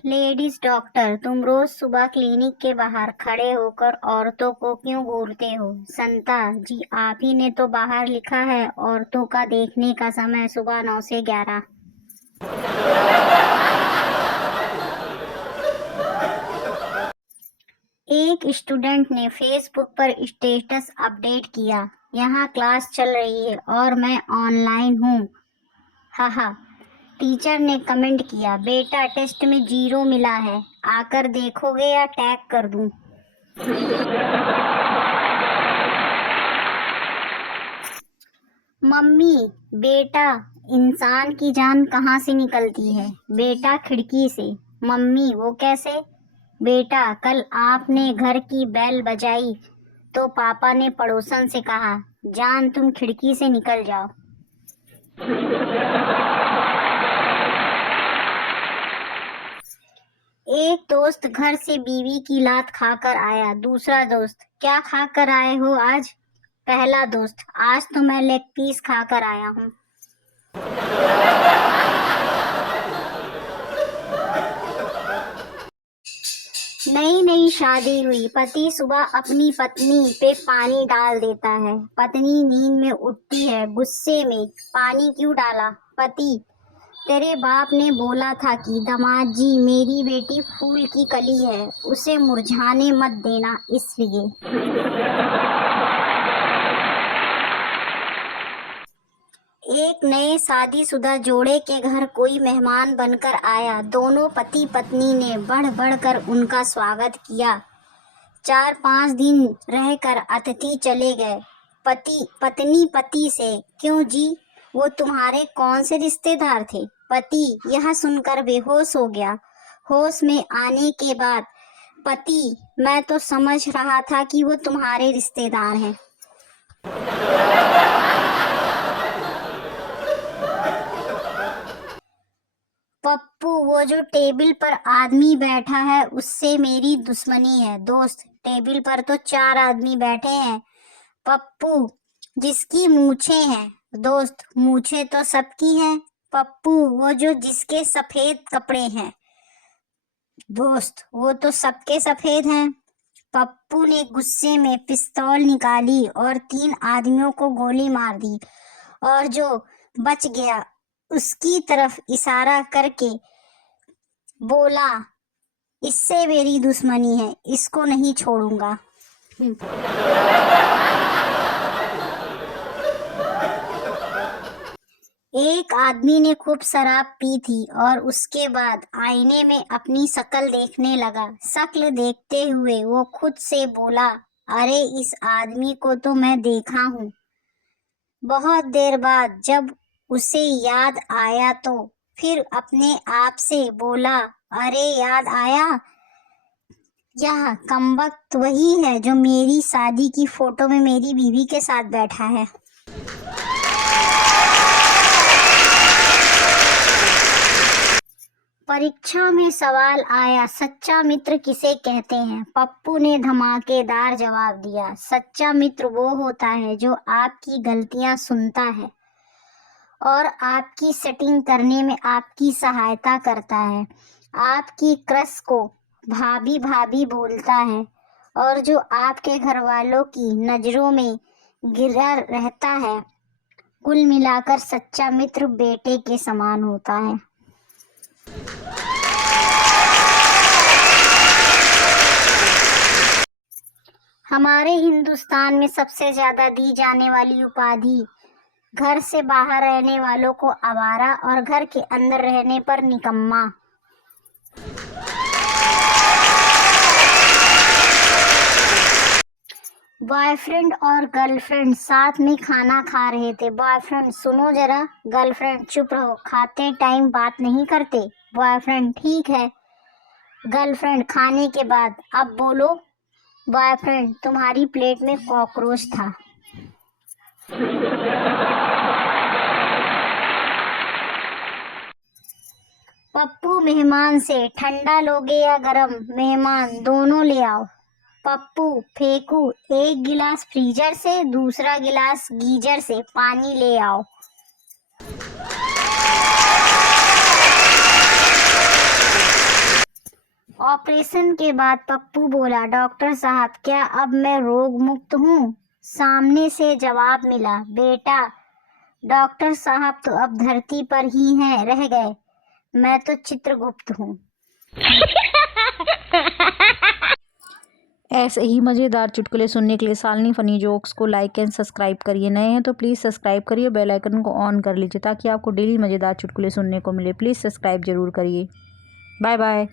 Ladies doctor, तुम रोज सुबह clinic के बाहर खड़े होकर औरतों को क्यों घूरते हो? संता जी, आप ही ने तो बाहर लिखा है औरतों का देखने का समय सुबह 9 से 11। एक स्टूडेंट ने फेसबुक पर स्टेटस अपडेट किया, यहाँ क्लास चल रही है और मैं ऑनलाइन हूँ। हाहा। टीचर ने कमेंट किया, बेटा टेस्ट में 0 मिला है, आकर देखोगे या टैग कर दूं? मम्मी, बेटा इंसान की जान कहाँ से निकलती है? बेटा खिड़की से। मम्मी, वो कैसे? बेटा कल आपने घर की बेल बजाई तो पापा ने पड़ोसन से कहा, जान तुम खिड़की से निकल जाओ। एक दोस्त घर से बीवी की लात खाकर आया। दूसरा दोस्त, क्या खाकर आए हो आज? पहला दोस्त, आज तो मैं लेग पीस खाकर आया हूँ। नई नई शादी हुई, पति सुबह अपनी पत्नी पे पानी डाल देता है। पत्नी नींद में उठती है, गुस्से में, पानी क्यों डाला? पति, तेरे बाप ने बोला था कि दामाद जी मेरी बेटी फूल की कली है, उसे मुरझाने मत देना, इसलिए। एक नए शादीशुदा जोड़े के घर कोई मेहमान बनकर आया। दोनों पति पत्नी ने बढ़ बढ़कर उनका स्वागत किया। 4-5 दिन रहकर अतिथि चले गए। पत्नी से, क्यों जी, वो तुम्हारे कौन से रिश्तेदार थे? पति यह सुनकर बेहोश हो गया। होश में आने के बाद पति, मैं तो समझ रहा था कि वो तुम्हारे रिश्तेदार हैं। पप्पू, वो जो टेबल पर आदमी बैठा है उससे मेरी दुश्मनी है। दोस्त, टेबल पर तो 4 आदमी बैठे हैं। पप्पू, जिसकी मूछें हैं। दोस्त, मूछें तो सबकी हैं। पप्पू, वो जो जिसके सफेद कपड़े हैं। दोस्त, वो तो सबके सफेद हैं। पप्पू ने गुस्से में पिस्तौल निकाली और 3 आदमियों को गोली मार दी और जो बच गया उसकी तरफ इशारा करके बोला, इससे मेरी दुश्मनी है, इसको नहीं छोड़ूंगा। एक आदमी ने खूब शराब पी थी और उसके बाद आईने में अपनी शक्ल देखने लगा। शक्ल देखते हुए वो खुद से बोला, अरे इस आदमी को तो मैं देखा हूँ। बहुत देर बाद जब उसे याद आया तो फिर अपने आप से बोला, अरे याद आया, यह कमबख्त वही है जो मेरी शादी की फोटो में मेरी बीवी के साथ बैठा है। परीक्षा में सवाल आया, सच्चा मित्र किसे कहते हैं? पप्पू ने धमाकेदार जवाब दिया, सच्चा मित्र वो होता है जो आपकी गलतियां सुनता है और आपकी सेटिंग करने में आपकी सहायता करता है, आपकी क्रश को भाभी भाभी बोलता है और जो आपके घर वालों की नजरों में गिरा रहता है। कुल मिलाकर सच्चा मित्र बेटे के समान होता है। हमारे हिंदुस्तान में सबसे ज्यादा दी जाने वाली उपाधि घर से बाहर रहने वालों को आवारा और घर के अंदर रहने पर निकम्मा। बॉयफ्रेंड और गर्लफ्रेंड साथ में खाना खा रहे थे। बॉयफ्रेंड, सुनो जरा। गर्लफ्रेंड, चुप रहो, खाते टाइम बात नहीं करते। बॉयफ्रेंड, ठीक है। गर्लफ्रेंड, खाने के बाद अब बोलो। बॉयफ्रेंड, तुम्हारी प्लेट में कॉकरोच था। पप्पू मेहमान से, ठंडा लोगे या गरम? मेहमान, दोनों ले आओ। पप्पू, फेंकू, एक गिलास फ्रीजर से, दूसरा गिलास गीजर से, पानी ले आओ। ऑपरेशन के बाद पप्पू बोला, डॉक्टर साहब क्या अब मैं रोग मुक्त हूँ? सामने से जवाब मिला, बेटा डॉक्टर साहब तो अब धरती पर ही हैं रह गए, मैं तो चित्रगुप्त हूँ। ऐसे ही मज़ेदार चुटकुले सुनने के लिए शालिनी फनी जोक्स को लाइक एंड सब्सक्राइब करिए। नए हैं तो प्लीज़ सब्सक्राइब करिए, बेल आइकन को ऑन कर लीजिए ताकि आपको डेली मज़ेदार चुटकुले सुनने को मिले। प्लीज़ सब्सक्राइब ज़रूर करिए। Bye bye.